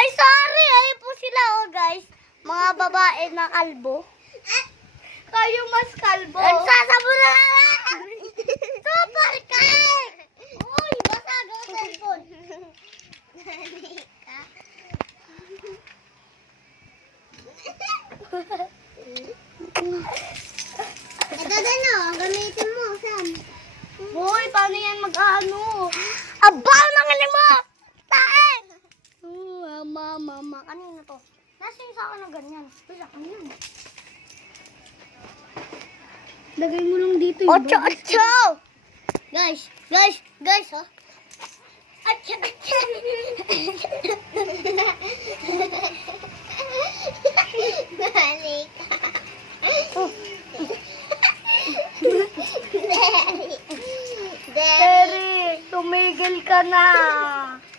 Ay, sorry. Ay po sila, oh, guys. Mga babae na kalbo. Kayo mas kalbo. Nagsasabo na lang. Super ka! Uy, basag ang cellphone. Ito din o, gamitin mo, Sam. Boy, paano yan mag-ano? Abaw ng galing mo! Tae! Mama. Kanina to? Nasa yung sa akin na ganyan. Wala, ano yan? Lagay mo lang dito Ocho! Guys, oh. Balik. Terry, tumigil ka na.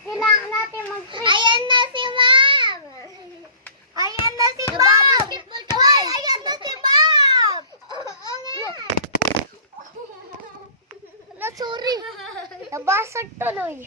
Kailangan natin mag-trip. Ayan na si Ma'am. Ayan na si Ma'am! Nababasketball ka Hoy, ba? ayan na si Ma'am! Oo nga. Sorry. Nabasag tuloy.